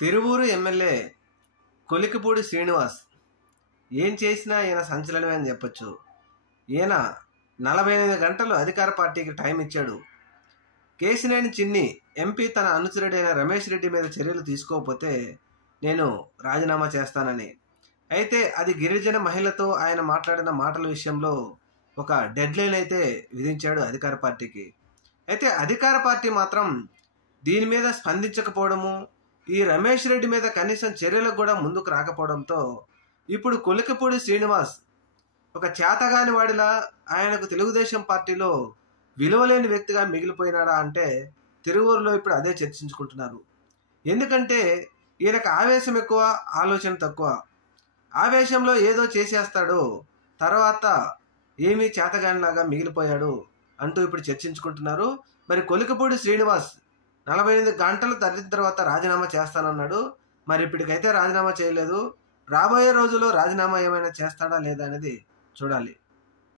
Tiruvuru MLA Kolikapudi Srinivas ఏం చేసినా ఈయన సంచలనమే అని చెప్పొచ్చు. ఈయన 48 గంటలు అధికార పార్టీకి టైం ఇచ్చాడు. కేశినేని చిన్ని ఎంపీ తన అనుచరుడైన రమేష్ రెడ్డి మీద చర్యలు తీసుకోకపోతే నేను రాజీనామా చేస్తానని. అయితే అది గిరిజన మహిళతో ఆయన మాట్లాడిన మాటల విషయంలో ఒక డెడ్ లైన్ అయితే విధించాడు అధికార పార్టీకి. అయితే అధికార పార్టీ మాత్రం దీని మీద స్పందించకపోవడము, ఈ రమేష్ రెడ్డి మీద కనీసం చర్యలకు కూడా ముందుకు రాకపోవడంతో ఇప్పుడు కొలికిపూడి శ్రీనివాస్ ఒక చేతగాని వాడిలా ఆయనకు తెలుగుదేశం పార్టీలో విలువలేని వ్యక్తిగా మిగిలిపోయినాడా అంటే తిరువూరులో ఇప్పుడు అదే చర్చించుకుంటున్నారు. ఎందుకంటే ఈయనకు ఆవేశం ఎక్కువ, ఆలోచన తక్కువ. ఆవేశంలో ఏదో చేసేస్తాడు, తర్వాత ఏమీ చేతగానిలాగా మిగిలిపోయాడు అంటూ ఇప్పుడు చర్చించుకుంటున్నారు. మరి కొలికిపూడి శ్రీనివాస్ 48 గంటలు తగ్గిన తర్వాత రాజీనామా చేస్తానన్నాడు. మరి ఇప్పటికైతే రాజీనామా చేయలేదు. రాబోయే రోజుల్లో రాజీనామా ఏమైనా చేస్తాడా లేదా అనేది చూడాలి.